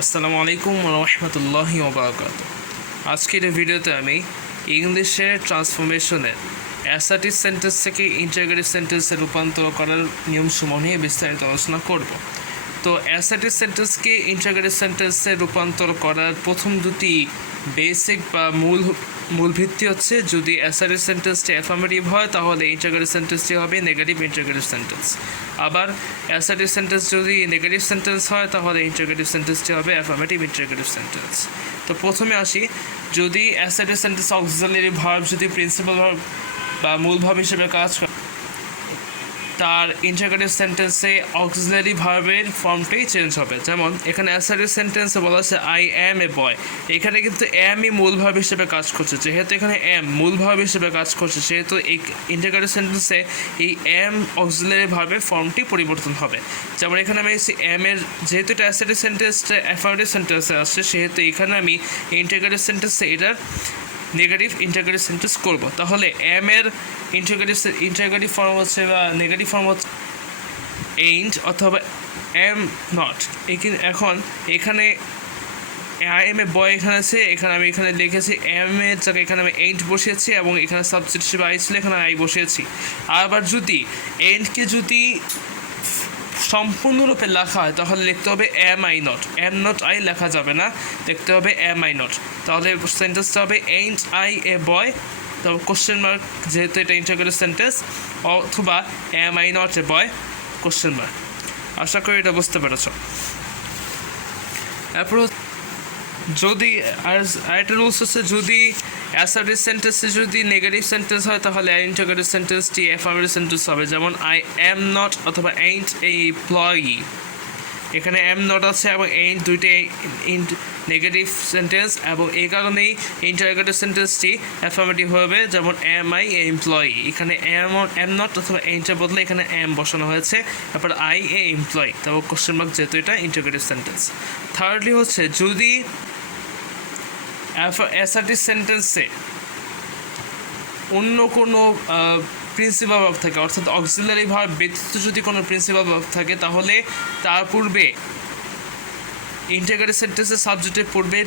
আসসালামু আলাইকুম রহমতুল্লাহি ওবারাকাতুহু। আজকের এই ভিডিওতে আমি ইংলিশের ট্রান্সফরমেশনের অ্যাসার্টিভ সেন্টেন্স থেকে ইন্টারোগেটিভ সেন্টেন্সে রূপান্তর করার নিয়মসমূহ নিয়ে বিস্তারিত আলোচনা করব। তো অ্যাসার্টিভ সেন্টেন্সকে ইন্টারোগেটিভ সেন্টেন্সে রূপান্তর করার প্রথম দুটি বেসিক বা মূল ভিত্তি হচ্ছে, যদি অ্যাসার্টিভ সেন্টেন্সটি অ্যাফার্মেটিভ হয় তাহলে ইন্টারোগেটিভ সেন্টেন্সটি হবে নেগেটিভ ইন্টারোগেটিভ সেন্টেন্স। আবার অ্যাসার্টিভ সেন্টেন্স যদি নেগেটিভ সেন্টেন্স হয় তাহলে ইন্টারোগেটিভ সেন্টেন্সটি হবে অ্যাফার্মেটিভ ইন্টারোগেটিভ সেন্টেন্স। তো প্রথমে আসি, যদি অ্যাসার্টিভ সেন্টেন্স অক্সিলারি ভার্ব যদি প্রিন্সিপাল ভার্ব বা মূল ভার্ব হিসেবে কাজ করে, তার ইন্টারোগেটিভ সেন্টেন্সে অক্সিলারি ভার্বের ফর্মটাই চেঞ্জ হবে। যেমন এখানে অ্যাসার্টিভ সেন্টেন্সে বলা আছে আই অ্যাম এ বয়, এখানে কিন্তু অ্যামই মূল ভার্ব হিসেবে কাজ করছে। যেহেতু এখানে অ্যাম মূল ভার্ব হিসেবে কাজ করছে, সেহেতু এই ইন্টারোগেটিভ সেন্টেন্সে এই অ্যাম অক্সিলারি ভার্বের ফর্মটি পরিবর্তন হবে। যেমন এখানে আমি অ্যামের, যেহেতু এটা অ্যাসার্টিভ সেন্টেন্সটা অ্যাফার্মেটিভ সেন্টেন্সে আসছে, সেহেতু এখানে আমি ইন্টারোগেটিভ সেন্টেন্সে এটার নেগেটিভ ইন্টারোগেটিভ সেন্টেন্স করব। তাহলে এম এর ইন্টারোগেটিভ ফর্ম হচ্ছে বা নেগেটিভ ফর্ম হচ্ছে এইন্ট অথবা এম নট। এখন এখানে আই এম এ বয় এখানে আছে, এখানে আমি এখানে লিখেছি এম এর জায়গায় এখানে আমি এইন্ট বসিয়েছি এবং এখানে সাবজেক্ট হিসেবে আই ছিল, এখানে আই বসিয়েছি। আবার যদি এইন্টকে যদি সম্পূর্ণরূপে লেখা হয় তাহলে লিখতে হবে am I not, am not I লেখা যাবে না, লিখতে হবে এম আই নট। তাহলে সেন্টেন্সটা হবে এইন্ট আই এ বয়, তবে কোশ্চেন মার্ক, যেহেতু এটা ইন্টারোগেটিভ সেন্টেন্স, অথবা am I not a boy question mark. আশা করি এটা বুঝতে পেরেছ। এরপর যদি আরেকটা রুলস হচ্ছে, যদি অ্যাসার্টিভ সেন্টেন্সে যদি নেগেটিভ সেন্টেন্স হয় তাহলে ইন্টারোগেটিভ সেন্টেন্সটি অ্যাফার্মেটিভ সেন্টেন্স হবে। যেমন আই অ্যাম নট অথবা এইন্ট এ এমপ্লয়ি, এখানে এম নট আছে এবং এইন্ট দুইটাই নেগেটিভ সেন্টেন্স, এবং এই কারণেই ইন্টারোগেটিভ সেন্টেন্সটি অ্যাফার্মেটিভ হবে। যেমন এম আই এ এমপ্লয়ি, এখানে এম নট অথবা এইন্টের বদলে এখানে এম বসানো হয়েছে, তারপর আই এ এমপ্লয়ি, তারপর কোশ্চেন মার্ক, যেহেতু এটা ইন্টারোগেটিভ সেন্টেন্স। থার্ডলি হচ্ছে, যদি অ্যাসার্টিভ সেন্টেন্সে অন্য কোনো প্রিন্সিপাল ভার্ব থাকে, অর্থাৎ অক্সিলারি ভার্ব ব্যতীত যদি কোনো প্রিন্সিপাল ভার্ব থাকে, তাহলে তার পূর্বে ইন্টারোগেটিভ সেন্টেন্সের সাবজেক্টের পূর্বে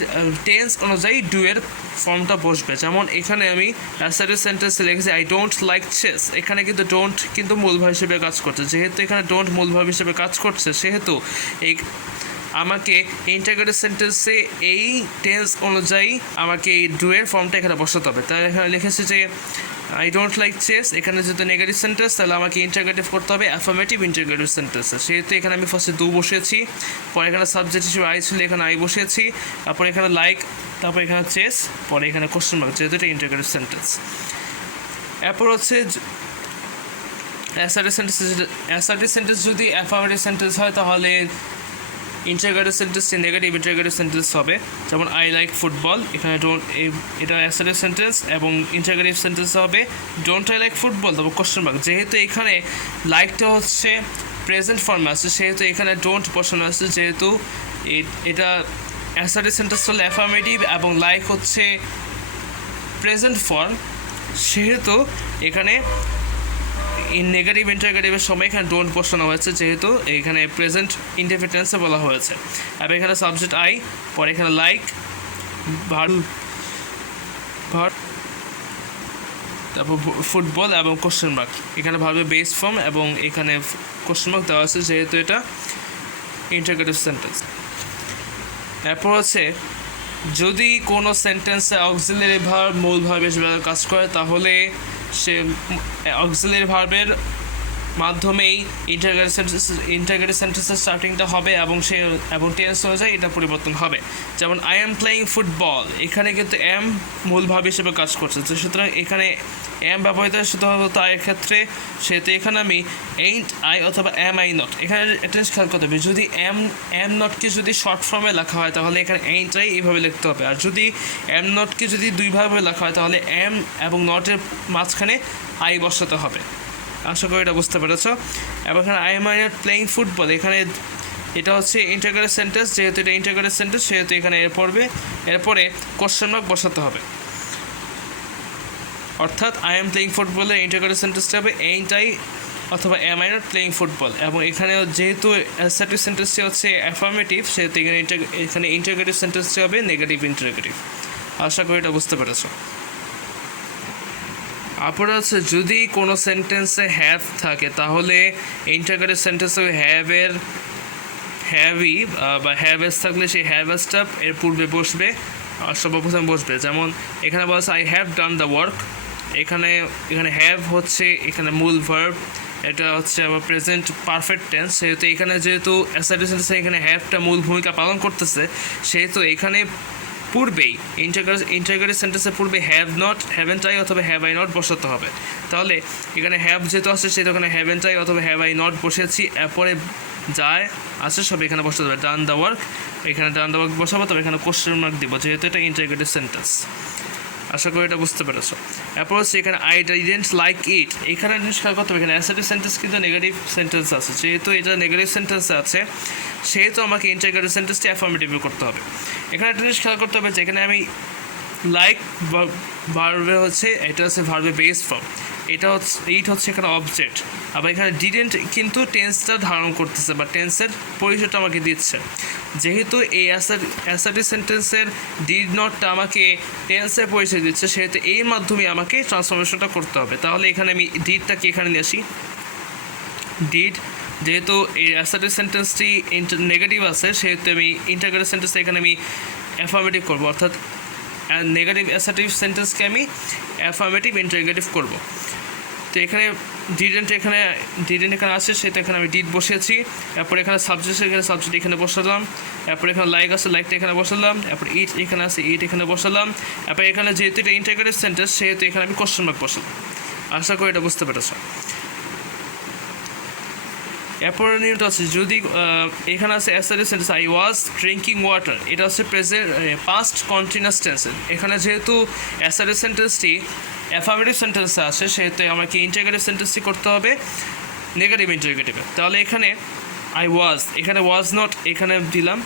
টেন্স অনুযায়ী ডু এর ফর্মটা বসবে। যেমন এখানে আমি অ্যাসার্টিভ সেন্টেন্সে লিখেছি আই ডোন্ট লাইক চেস, এখানে কিন্তু ডোন্ট কিন্তু মূল ভার্ব হিসেবে কাজ করছে। যেহেতু এখানে ডোন্ট মূল ভার্ব হিসেবে কাজ করছে, সেহেতু এই আমাকে ইন্টারোগেটিভ সেন্টেন্সে এই টেন্স অনুযায়ী আমাকে এই ডু এর ফর্মটা এখানে বসাতে হবে। তাই এখানে লিখেছি যে আই ডোন্ট লাইক চেস, এখানে যেহেতু নেগেটিভ সেন্টেন্স, তাহলে আমাকে ইন্টারোগেটিভ করতে হবে অ্যাফার্মেটিভ ইন্টারোগেটিভ সেন্টেন্সে। সেহেতু এখানে আমি ফার্স্টে ডু বসিয়েছি, পরে এখানে সাবজেক্ট হিসেবে আই ছিল, এখানে আই বসিয়েছি, তারপরে এখানে লাইক, তারপর এখানে চেস, পরে এখানে কোশ্চেন মার্ক, যেহেতু এটা ইন্টারোগেটিভ সেন্টেন্স। এরপর হচ্ছে অ্যাসার্টিভ সেন্টেন্স যদি অ্যাফার্মেটিভ সেন্টেন্স হয় তাহলে ইন্টারোগেটিভ সেন্টেন্সটি নেগেটিভ ইন্টারোগেটিভ সেন্টেন্স হবে। যেমন আই লাইক ফুটবল, এখানে ডোন্ট, এটা অ্যাসার্টিভ সেন্টেন্স, এবং ইন্টারোগেটিভ সেন্টেন্স হবে ডোন্ট আই লাইক ফুটবল, তবে কোশ্চেন মার্ক। যেহেতু এখানে লাইকটা হচ্ছে প্রেজেন্ট ফর্মে আছে, সেহেতু এখানে ডোন্ট বসানো আছে। যেহেতু এটা অ্যাসার্টিভ সেন্টেন্স হলো অ্যাফার্মেটিভ এবং লাইক হচ্ছে প্রেজেন্ট ফর্ম, সেহেতু এখানে নেগেটিভ ইন্টারোগেটিভের সময় এখানে ডোন্ট বসানো হয়েছে, যেহেতু এখানে প্রেজেন্ট ইনডেফিনিট টেন্সে বলা হয়েছে। এবং এখানে সাবজেক্ট আই, পরে এখানে লাইক ভার্ব, তারপর ফুটবল এবং কোশ্চেন মার্ক, এখানে ভার্বের বেস ফর্ম এবং এখানে কোশ্চেন মার্ক দেওয়া আছে, যেহেতু এটা ইন্টারোগেটিভ সেন্টেন্স। এরপর হচ্ছে, যদি কোনো সেন্টেন্সে অক্সিলারি ভার্ব মূল ভার্ব হিসেবে কাজ করে, তাহলে সে অক্সিলারি ভার্বের মাধ্যমেই ইন্টারোগেটিভ সেন্টেন্সের স্টার্টিংটা হবে এবং টেন্স অনুযায়ী এটা পরিবর্তন হবে। যেমন আই এম প্লেয়িং ফুটবল, এখানে কিন্তু এম মূল ভাব হিসেবে কাজ করছে, সুতরাং এখানে এম ব্যবহৃত শুধু আয়ের ক্ষেত্রে, সেহেতু এখানে আমি এইন্ট আই অথবা এম আই নট, এখানে অ্যাটেন্স খেয়াল করতে হবে। যদি এম নটকে যদি শর্ট ফর্মে লেখা হয় তাহলে এখানে এইন্ট আই এইভাবে লিখতে হবে, আর যদি এম নটকে যদি দুইভাবে লেখা হয় তাহলে এম এবং নটের মাঝখানে আই বসাতে হবে। আশা করি এটা বুঝতে পেরেছ। এবং এখানে I am not playing football, এখানে এটা হচ্ছে ইন্টারোগেটিভ সেন্টেন্স, যেহেতু এটা ইন্টারোগেটিভ সেন্টেন্স, সেহেতু এখানে এরপরে কোশ্চেন মার্ক বসাতে হবে। অর্থাৎ আই এম প্লেয়িং ফুটবলের ইন্টারোগেটিভ সেন্টেন্সটা হবে এইন্ট আই অথবা am I not playing football. এবং এখানে যেহেতু অ্যাসার্টিভ সেন্টেন্সটি হচ্ছে অ্যাফার্মেটিভ, সেহেতু এখানে ইন্টারোগেটিভ সেন্টেন্সটি হবে নেগেটিভ ইন্টারোগেটিভ। আশা করি এটা বুঝতে পেরেছো। তারপরে হচ্ছে যদি কোনো সেন্টেন্সে হ্যাভ থাকে তাহলে ইন্টারোগেটিভ সেন্টেন্সে হ্যাভই বা হ্যাভেস থাকলে সেই হ্যাভেসটা এর পূর্বে বসবে, সর্বপ্রথম বসবে। যেমন এখানে বলছে I have done the work, এখানে হ্যাভ হচ্ছে এখানে মূল ভার্ব, এটা হচ্ছে আবার প্রেজেন্ট পারফেক্ট টেন্স। সেহেতু এখানে যেহেতু অ্যাসার্টিভ সেন্টেন্সে এখানে হ্যাভটা মূল ভূমিকা পালন করতেছে, সেহেতু এখানে পূর্বেই ইন্টারোগেটিভ সেন্টেন্সের পূর্বে হ্যাভেন্ট আই অথবা হ্যাভ আই নট বসাতে হবে। তাহলে এখানে হ্যাভ যেহেতু আসছে সেহেতু এখানে হ্যাভেন্ট আই অথবা হ্যাভ আই নট বসেছি, এরপরে যায় আছে সব এখানে বসাতে হবে। ডান দ্য ওয়ার্ক, এখানে ডান দ্য ওয়ার্ক বসাবো, তবে এখানে কোশ্চেন মার্ক দিব যেহেতু এটা ইন্টারোগেটিভ সেন্টেন্স। আশা করি এটা বুঝতে পেরেছো। এরপর হচ্ছে এখানে আই ডিডন্ট লাইক ইট, এখানে জিনিস খেয়াল করতে হবে এখানে অ্যাসার্টিভ সেন্টেন্স কিন্তু নেগেটিভ সেন্টেন্স আছে, যেহেতু এটা নেগেটিভ সেন্টেন্স আছে সেহেতু আমাকে ইন্টারোগেটিভ সেন্টেন্সটি অ্যাফার্মেটিভ করতে হবে। এখানে একটা জিনিস খেয়াল করতে হবে যে এখানে আমি লাইক ভার্বে হচ্ছে এটা হচ্ছে ভার্বে বেস ফর্ম, এটা হচ্ছে ইট হচ্ছে এখানে অবজেক্ট, আবার এখানে ডিডেন্ট কিন্তু টেন্সটা ধারণ করতেছে বা টেন্সের পরিচয়টা আমাকে দিচ্ছে। যেহেতু এই অ্যাসার্টিভ সেন্টেন্সের ডিড নটটা আমাকে টেন্সের পরিচয় দিচ্ছে, সেহেতু এর মাধ্যমে আমাকে ট্রান্সফরমেশনটা করতে হবে। তাহলে এখানে আমি ডিডটাকে এখানে নিয়ে আসি। ডিড যেহেতু এই অ্যাসার্টিভ সেন্টেন্সটি নেগেটিভ আছে, সেহেতু আমি ইন্টারোগেটিভ সেন্টেন্সটা এখানে আমি অ্যাফার্মেটিভ করবো, অর্থাৎ নেগেটিভ অ্যাসার্টিভ সেন্টেন্সকে আমি অ্যাফার্মেটিভ ইন্টারোগেটিভ করব। তো এখানে ডিডেন্ট এখানে আসছে, সেটা এখানে আমি ডিড বসিয়েছি। এরপর এখানে সাবজেক্ট এখানে বসালাম। এরপর এখানে লাইক আছে, লাইকটা এখানে বসালাম। এরপর ইট এখানে আছে, ইট এখানে বসালাম। এরপর এখানে যেহেতু এটা ইন্টারোগেটিভ সেন্টেন্স, সেহেতু এখানে আমি কোশ্চেন মার্ক বসালাম। আশা করি এটা বুঝতে পেরেছো। এরপর নিয়মটা আছে যদি এখানে আছে assertive sentence I was drinking water, এটা হচ্ছে প্রেজেন্ট পাস্ট কন্টিনিউয়াস টেন্স। এখানে যেহেতু অ্যাসার্টিভ সেন্টেন্সটি অ্যাফার্মেটিভ সেন্টেন্সে আসে, সেহেতু আমাকে ইন্টারোগেটিভ সেন্টেন্সটি করতে হবে নেগেটিভ ইন্টারোগেটিভে। তাহলে এখানে আই ওয়াজ, এখানে ওয়াজ নট এখানে দিলাম।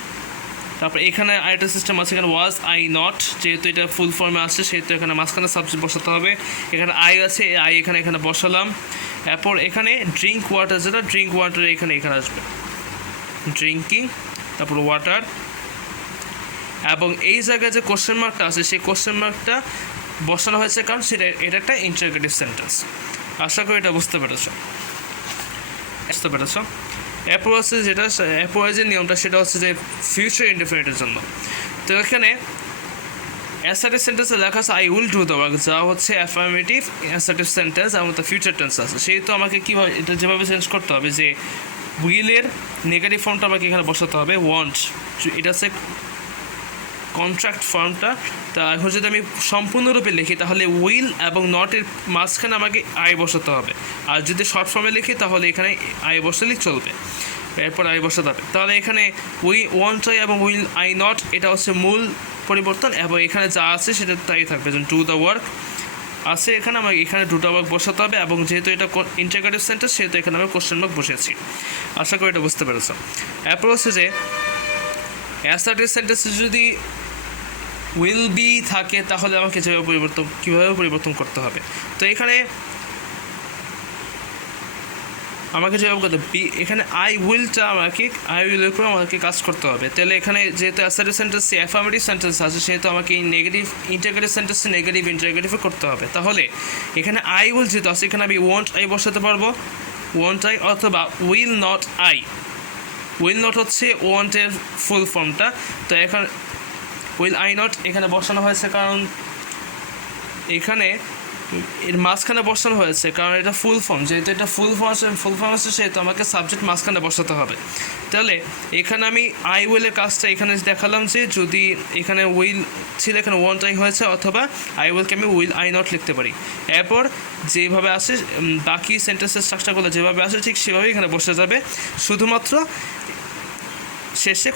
তারপর এখানে আরেকটা সিস্টেম আছে, এখানে ওয়াজ আই নট, যেহেতু এটা ফুল ফর্মে আসছে সেহেতু এখানে মাঝখানে সাবজেক্ট বসাতে হবে। এখানে আই আছে, আই এখানে বসালাম। এরপর এখানে ড্রিঙ্ক ওয়াটার, যেটা ড্রিঙ্ক ওয়াটার এখানে আসবে ড্রিঙ্কিং, তারপর ওয়াটার। এবং এই জায়গায় যে কোশ্চেন মার্কটা আছে সেই কোশ্চেন মার্কটা বসানো হয়েছে কারণ এটা একটা ইন্টারোগেটিভ সেন্টেন্স। আশা করি এটা বুঝতে পেরেছো। এরপর হচ্ছে এরপরে যে নিয়মটা সেটা হচ্ছে যে ফিউচার ইনডেফিনিটের জন্য। তো এখানে অ্যাসার্টিভ সেন্টেন্সে লেখা আছে I will do the work, যা হচ্ছে অ্যাফার্মেটিভ অ্যাসার্টিভ সেন্টেন্স এবং তার ফিউচার টেন্স আছে, সেহেতু আমাকে কীভাবে এটা যেভাবে চেঞ্জ করতে হবে যে উইলের নেগেটিভ ফর্মটা আমাকে এখানে বসাতে হবে ওয়ান্ট, এটা হচ্ছে কন্ট্রাক্ট ফর্মটা। তা এখন যদি আমি সম্পূর্ণরূপে লিখি তাহলে উইল এবং নটের মাঝখানে আমাকে আই বসাতে হবে, আর যদি শর্ট ফর্মে লিখি তাহলে এখানে আই বসালেই চলবে, এরপর আই বসাতে হবে। তাহলে এখানে ওয়ান্ট আই এবং উইল আই নট এটা হচ্ছে মূল পরিবর্তন, এবং এখানে যা আছে সেটা তাই থাকবে। যেমন ডু দ্য ওয়ার্ক আছে, এখানে আমাকে এখানে ডু দ্য ওয়ার্ক বসাতে হবে, এবং যেহেতু এটা ইন্টারোগেটিভ সেন্টেন্স সেহেতু এখানে আমি কোশ্চেন মার্ক বসিয়েছি। আশা করি এটা বুঝতে পেরেছ। এরপর হচ্ছে যে অ্যাসার্টিভ সেন্টেন্সে যদি উইল বি থাকে তাহলে আমাকে কীভাবে পরিবর্তন করতে হবে। তো এখানে আমাকে যেভাবে করতে বি, এখানে আই উইলটা আই উইলের উপর আমাকে কাজ করতে হবে। তাহলে এখানে যেহেতু অ্যাসার্টিভ সেন্টেন্স অ্যাফার্মেটিভ সেন্টেন্স আছে, সেহেতু আমাকে নেগেটিভ ইন্টারোগেটিভ সেন্টেন্সে নেগেটিভ ইন্টারোগেটিভে করতে হবে। তাহলে এখানে আই উইল যেহেতু আছে, এখানে আমি ওয়ান্ট আই বসাতে পারবো, ওয়ান্ট আই, অথবা will not I. Will not হচ্ছে ওয়ান্টের ফুল ফর্মটা, তো এখন উইল আই নট এখানে বসানো হয়েছে কারণ এখানে এর মাঝখানে বসানো হয়েছে কারণ এটা ফুল ফর্ম, যেহেতু এটা ফুল ফর্ম আছে সেহেতু আমাকে সাবজেক্ট মাঝখানে বসাতে হবে। তাহলে এখানে আমি আই উইলের কাজটা এখানে দেখালাম যে যদি এখানে উইল ছিল এখানে ওয়ান্ট আই হয়েছে, অথবা আই উইলকে আমি উইল আই নট লিখতে পারি। এরপর যেভাবে আসে বাকি সেন্টেন্সের স্ট্রাকচারগুলো যেভাবে আসে ঠিক সেভাবেই এখানে বসে যাবে, শুধুমাত্র শেষে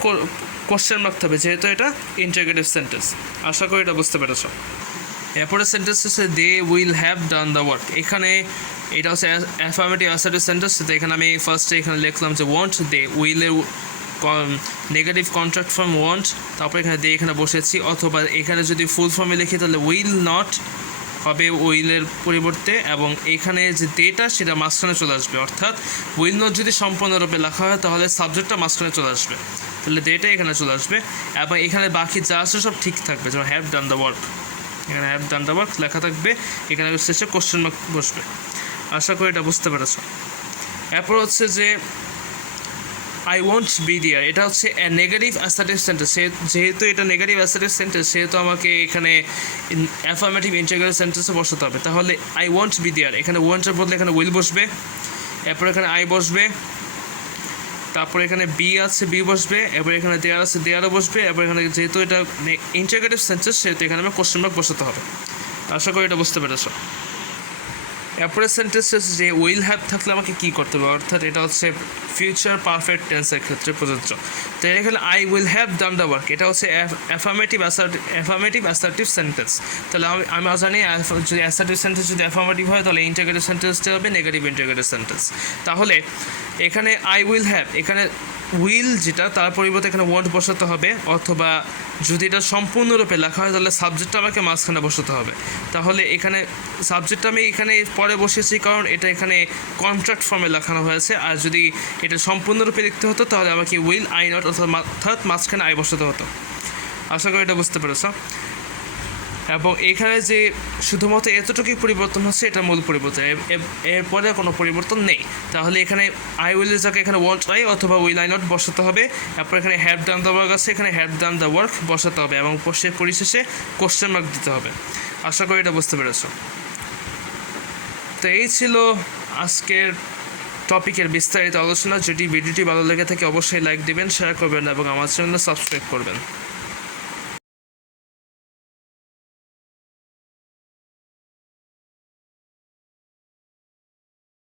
কোশ্চেন রাখতে হবে যেহেতু এটা ইন্টারোগেটিভ সেন্টেন্স। আশা করি এটা বুঝতে পেরেছ। এরপরে সেন্টেন্স হচ্ছে they will have done the work, এখানে এটা হচ্ছে অ্যাফার্মেটিভ অ্যাসার্টিভ সেন্টেন্স। তো এখানে আমি ফার্স্টে এখানে লিখলাম যে ওয়ান্ট, দে উইলের নেগেটিভ কন্ট্রাক্ট ফর্ম ওয়ান্ট, তারপর এখানে দে এখানে বসেছি, অথবা এখানে যদি ফুল ফর্মে লিখি তাহলে উইল নট হবে উইলের পরিবর্তে, এবং এখানে যে ডেটা সেটা মাঝখানে চলে আসবে। অর্থাৎ উইল নট যদি সম্পূর্ণরূপে লেখা হয় তাহলে সাবজেক্টটা মাঝখানে চলে আসবে, তাহলে ডেটা এখানে চলে আসবে, এবং এখানে বাকি যা আছে সব ঠিক থাকবে। যেমন হ্যাভ ডান দ্য ওয়ার্ক, এখানে হ্যাভ ডান দ্য ওয়ার্ক লেখা থাকবে, এখানে শেষে কোশ্চেন মার্ক বসবে। আশা করি এটা বুঝতে পেরেছো। এরপর হচ্ছে যে আই ওয়ন্ট বি দেয়ার, এটা হচ্ছে নেগেটিভ অ্যাসার্টিভ সেন্টেন্স। যেহেতু এটা নেগেটিভ অ্যাসার্টিভ সেন্টেন্স সেহেতু আমাকে এখানে অ্যাফার্মেটিভ ইন্টিগ্রাল সেন্টেন্সে বসাতে হবে। তাহলে আই ওয়ন্ট বি দেয়ার, এখানে ওয়ান্টের বদলে এখানে উইল বসবে, এরপর এখানে আই বসবে, তারপর এখানে বি আছে বি বসবে, এরপর এখানে দেয়ার আছে দেয়ারও বসবে, এরপর এখানে যেহেতু এটা ইন্টিগ্রেটিভ সেন্টেন্স সেহেতু এখানে আমার কোশ্চেন মার্ক বসাতে হবে। আশা করি এটা বুঝতে পেরেছো। এরপরে সেন্টেন্সেস যে উইল হ্যাভ থাকলে আমাকে কী করতে হবে, অর্থাৎ এটা হচ্ছে ফিউচার পারফেক্ট টেন্সের ক্ষেত্রে প্রযোজ্য। তো এখানে I will have done the work, এটা হচ্ছে অ্যাফার্মেটিভ অ্যাসার্টিভ সেন্টেন্স। তাহলে আমি জানি যদি অ্যাসার্টিভ সেন্টেন্স যদি অ্যাফার্মেটিভ হয় তাহলে ইন্টিগ্রেটিভ সেন্টেন্সটা হবে নেগেটিভ ইন্টিগ্রেটিভ সেন্টেন্স। তাহলে এখানে আই উইল হ্যাভ, এখানে উইল যেটা তার পরিবর্তে এখানে ওয়ান্ট বসাতে হবে, অথবা যদি এটা সম্পূর্ণরূপে লেখা হয় তাহলে সাবজেক্টটা আমাকে মাঝখানে বসাতে হবে। তাহলে এখানে সাবজেক্টটা আমি এখানে পরে বসিয়েছি কারণ এটা এখানে কন্ট্রাক্ট ফর্মে লেখানো হয়েছে, আর যদি এটা সম্পূর্ণরূপে লিখতে হতো তাহলে আমাকে উইল আই নট অর্থাৎ মাঝখানে আই বসাতে হতো। আশা করি এটা বুঝতে পেরেছ। এবং এখানে যে শুধুমাত্র এতটুকুই পরিবর্তন হচ্ছে, এটা মূল পরিবর্তন, এরপরে কোনো পরিবর্তন নেই। তাহলে এখানে আই উইলের জায়গায় এখানে ওয়ান্ট আই অথবা উইল আই নট বসাতে হবে, তারপর এখানে হ্যাভ ডান দ্য ওয়ার্ক আছে, এখানে হ্যাভ ডান দ্য ওয়ার্ক বসাতে হবে, এবং পরিশেষে কোশ্চেন মার্ক দিতে হবে। আশা করি এটা বুঝতে পেরেছ। তো এই ছিল আজকের টপিকের বিস্তারিত আলোচনা। যদি ভিডিওটি ভালো লেগে থাকে অবশ্যই লাইক দিবেন, শেয়ার করবেন এবং আমার চ্যানেল সাবস্ক্রাইব করবেন।